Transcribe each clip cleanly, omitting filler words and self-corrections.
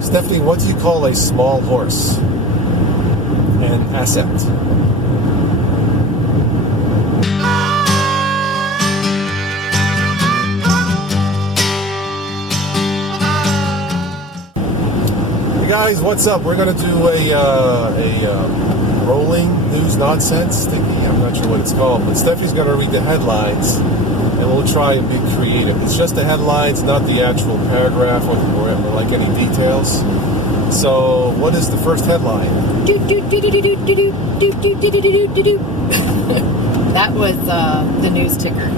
Stephanie, what do you call a small horse? An asset. Hey guys, what's up? We're going to do a rolling news nonsense thingy. I'm not sure what it's called, but Stephanie's going to read the headlines, and we'll try and be creative. It's just the headlines, not the actual paragraph or like any details. So, what is the first headline? That was the news ticker.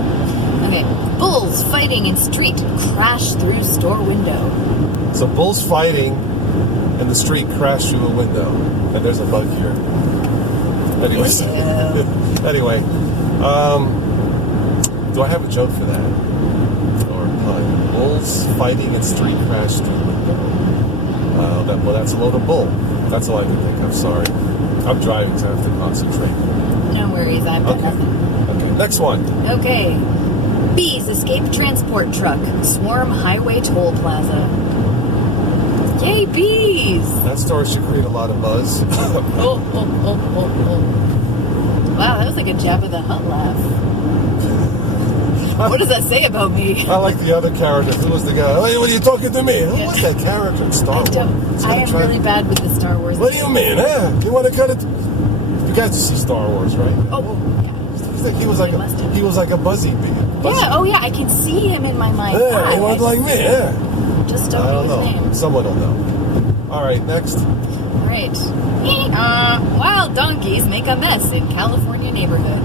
Okay. Bulls fighting in street crash through store window. So, bulls fighting in the street crash through a window. And there's a bug here. Anyways. Anyway. Do I have a joke for that? Or pun? Bulls fighting in street crash through a window. Well, that's a load of bull. That's all I can think of. Sorry. I'm driving, so I have to concentrate. No worries. I've got nothing. Okay. Next one. Okay. Bees escape transport truck. Swarm highway toll plaza. Yay, bees! That story should create a lot of buzz. Oh. Wow, that was like a Jabba the Hutt laugh. What does that say about me? I like the other character. Who was the guy? Hey, what are you talking to me? Who was that character in Star Wars? I am really bad with the Star Wars. What do you mean, eh? You want to cut it? You guys see Star Wars, right? Oh, yeah. He was like a buzzy bee. Yeah, oh yeah, I can see him in my mind. Yeah, he was like me, yeah. Just don't know his name. Someone will know. All right, next. All right. Wild donkeys make a mess in California neighborhood.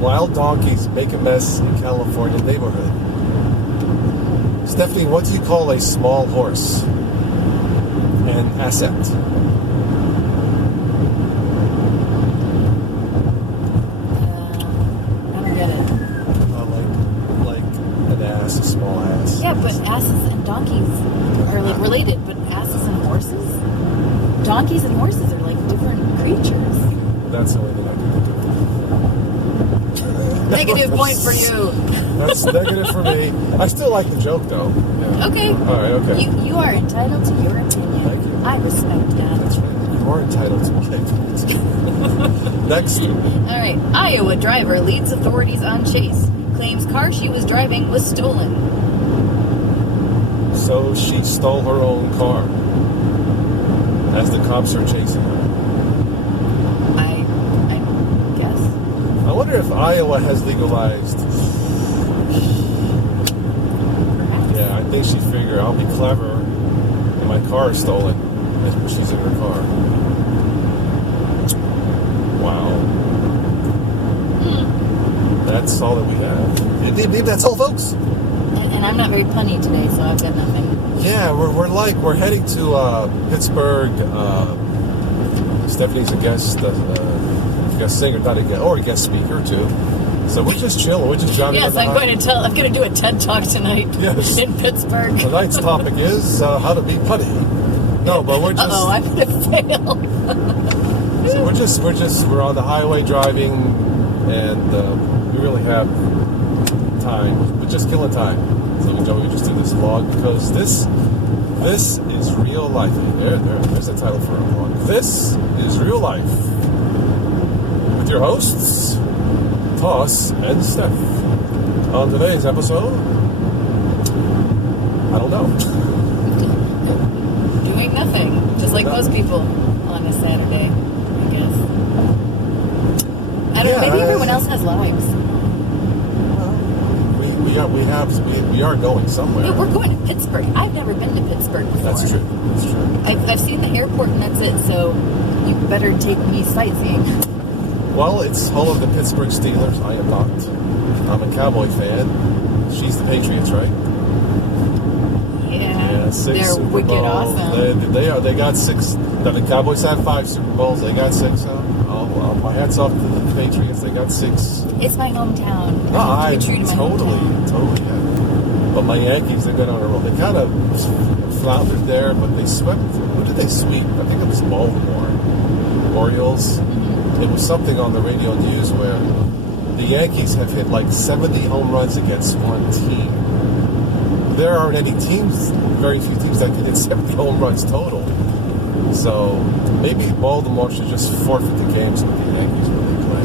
Wild donkeys make a mess in California neighborhood. Stephanie, what do you call a small horse? An asset. I don't get it. Like an ass, a small ass. Yeah, but asses and donkeys are like related, but asses and horses? Donkeys and horses are like different creatures. That's the only thing I can think of. Negative point for you. That's negative for me. I still like the joke, though. Yeah. Okay. All right, okay. You are entitled to your opinion. Thank you. I respect that. That's right. You are entitled to my opinion. Next. All right. Iowa driver leads authorities on chase. Claims car she was driving was stolen. So she stole her own car as the cops are chasing her. I guess. I wonder if Iowa has legalized. Perhaps. Yeah, I think she figured I'll be clever and my car is stolen. She's in her car. Wow. That's all that we have. That's all, folks. And I'm not very punny today, so I've got nothing. Yeah, we're heading to Pittsburgh. Stephanie's a guest singer, not a guest, or a guest speaker too. So we're just chilling. We're just driving. Yes, I'm going to do a TED talk tonight. Yes. In Pittsburgh. Tonight's topic is how to be punny. No, but we're just. Uh-oh, I'm gonna fail. So we're on the highway driving, and we really have time. We're just killing time. So we just do this vlog because this is real life. There's the title for our vlog. This is real life with your hosts, Toss and Steph. On today's episode, I don't know. Doing nothing, just like most people on a Saturday, I guess. I don't know, maybe everyone else has lives. We are going somewhere. Yeah, we're going to Pittsburgh. I've never been to Pittsburgh before. That's true. I've seen the airport and that's it, so you better take me sightseeing. Well, it's home of the Pittsburgh Steelers. I am not. I'm a Cowboy fan. She's the Patriots, right? Yeah, six they're Super wicked Bowls. awesome. They got 6. Now, the Cowboys had 5 Super Bowls. They got 6. My hat's off to the Patriots. They got 6. It's my hometown. No, I totally, yeah. But my Yankees, they've been on a roll. They kind of floundered there, but they swept. Who did they sweep? I think it was Baltimore Orioles. It was something on the radio news where the Yankees have hit like 70 home runs against one team. there aren't any teams, very few teams that can hit 70 home runs total. So maybe Baltimore should just forfeit the games with the Yankees when they play.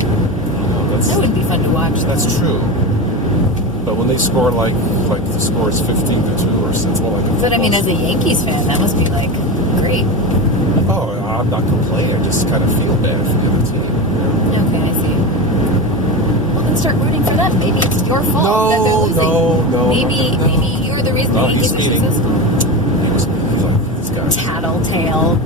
That would be fun to watch. That's true. But when they score like the score is 15-2 or something like that. But I mean, as a Yankees fan, that must be like great. Oh, I'm not complaining. I just kind of feel bad for the other team. Okay, I see. Well, then start rooting for them. Maybe it's your fault that they're losing. No. Maybe you're the reason the Yankees are successful. He's like, this guy. Tattletale.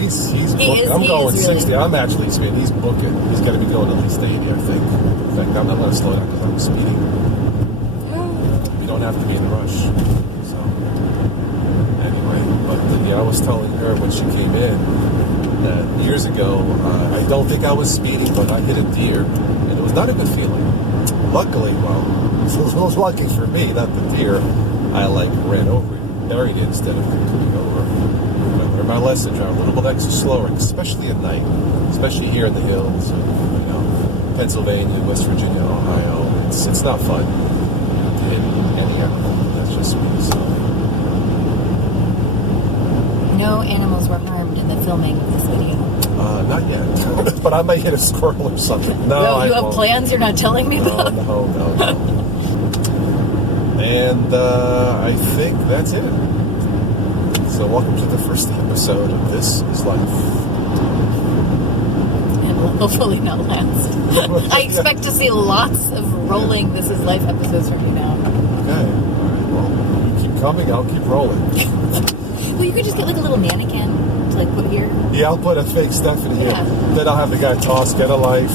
He's booking. I'm going 60. I'm actually speeding. He's booking. He's got to be going at least 80, I think. In fact, I'm not going to slow down because I'm speeding. You don't have to be in a rush. So, anyway. But, I was telling her when she came in that years ago, I don't think I was speeding, but I hit a deer, and it was not a good feeling. Luckily, well, it was lucky for me, not the deer. I, ran over it, buried it instead of coming over. My lesson, drive a little bit extra slower, especially at night, especially here in the hills, Pennsylvania, West Virginia, Ohio. It's not fun to hit any animal. That's just me. So. No animals were harmed in the filming of this video. Not yet, but I might hit a squirrel or something. No, you have plans you're not telling me about? No. And I think that's it. So welcome to the first episode of This Is Life. And will hopefully not last. I expect to see lots of rolling This Is Life episodes from you now. Okay. All right. Well, you keep coming, I'll keep rolling. Well, you could just get a little mannequin to put here. Yeah, I'll put a fake Stephanie here. Then I'll have the guy toss, get a life.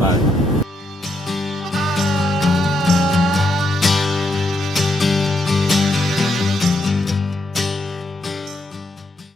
Bye.